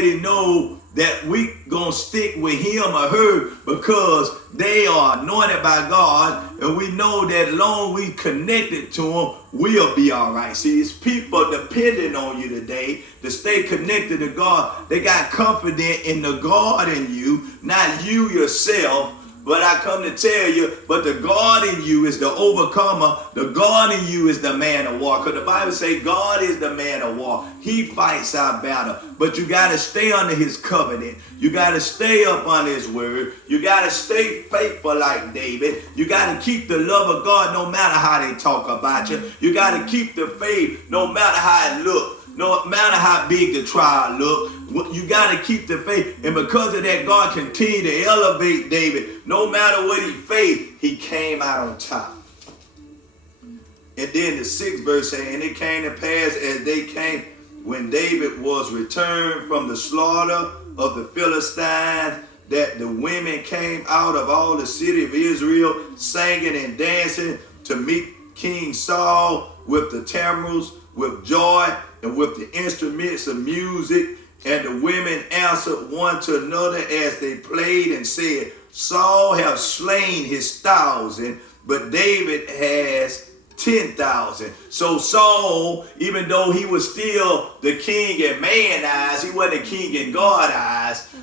already know that we gonna stick with him or her because they are anointed by God, and we know that long we connected to him, we'll be all right. See, it's people depending on you today to stay connected to God. They got confidence in the God in you, not you yourself. But I come to tell you, but the God in you is the overcomer. The God in you is the man of war. Because the Bible says God is the man of war. He fights our battle. But you got to stay under his covenant. You got to stay up on his word. You got to stay faithful like David. You got to keep the love of God no matter how they talk about you. You got to keep the faith no matter how it looks. No matter how big the trial look, you got to keep the faith. And because of that, God continued to elevate David. No matter what he faced, he came out on top. And then the 6th verse says, and it came to pass as they came, when David was returned from the slaughter of the Philistines, that the women came out of all the city of Israel, singing and dancing to meet King Saul with the timbrels, with joy, and with the instruments of music. And the women answered one to another as they played and said, Saul hath slain his 1,000, but David has 10,000. So Saul, even though he was still the king in man's eyes, he wasn't a king in God's eyes.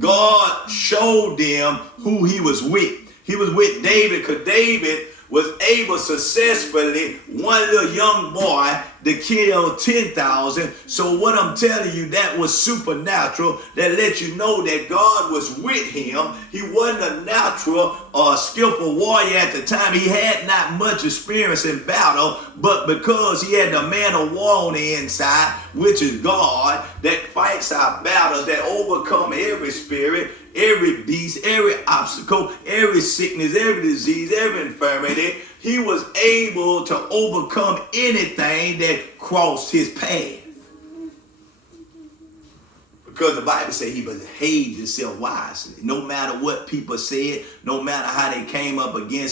God showed them who he was with. He was with David because David was able successfully, one little young boy, to kill 10,000. So what I'm telling you, that was supernatural. That let you know that God was with him. He wasn't a natural or skillful warrior at the time. He had not much experience in battle, but because he had the man of war on the inside, which is God, that fights our battles, that overcome every spirit, every beast, every obstacle, every sickness, every disease, every infirmity. He was able to overcome anything that crossed his path. Because the Bible says he behaved himself wisely. No matter what people said, no matter how they came up against